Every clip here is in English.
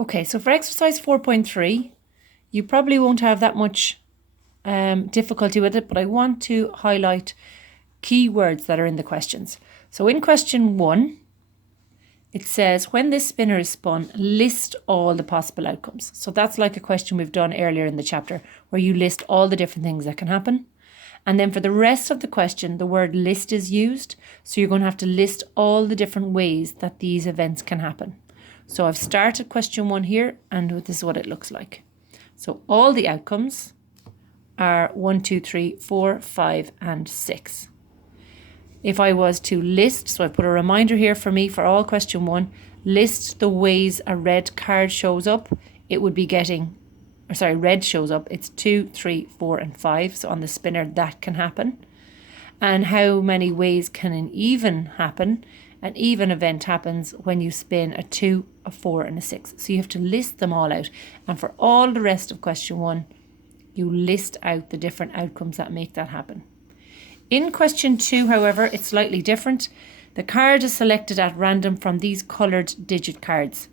Okay, so for exercise 4.3, you probably won't have that much difficulty with it, but I want to highlight key words that are in the questions. So in question 1, it says, when this spinner is spun, list all the possible outcomes. So that's like a question we've done earlier in the chapter, where you list all the different things that can happen. And then for the rest of the question, the word list is used. So you're going to have to list all the different ways that these events can happen. So I've started question 1 here, and this is what it looks like. So all the outcomes are 1, 2, 3, 4, 5, and 6. If I was to list, so I put a reminder here for me for all question 1, list the ways a red card shows up, it would be red shows up, it's 2, 3, 4, and 5. So on the spinner, that can happen. And how many ways can an even happen? An even event happens when you spin a 2, a 4, and a 6. So you have to list them all out. And for all the rest of question 1, you list out the different outcomes that make that happen. In question 2, however, it's slightly different. The card is selected at random from these coloured digit cards.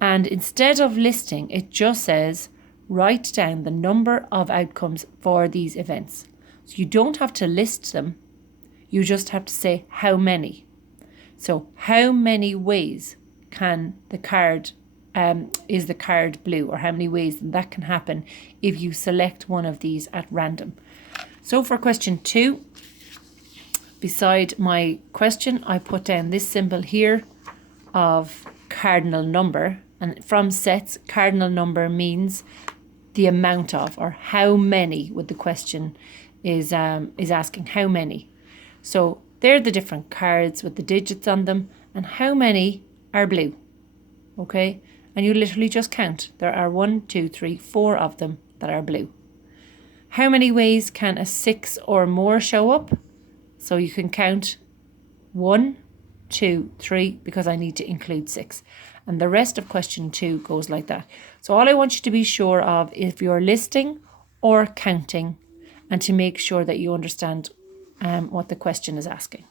And instead of listing, it just says, write down the number of outcomes for these events. So you don't have to list them. You just have to say how many. So how many ways can the card, is the card blue? Or how many ways that can happen if you select one of these at random. So for question 2, beside my question, I put down this symbol here of cardinal number. And from sets, cardinal number means the amount of, or how many, would the question is asking how many. So they're the different cards with the digits on them, and how many are blue. Okay, and you literally just count. There are 1, 2, 3, 4 of them that are blue. How many ways can a 6 or more show up? So you can count 1, 2, 3, because I need to include 6. And the rest of question 2 goes like that. So all I want you to be sure of is if you're listing or counting, and to make sure that you understand what the question is asking.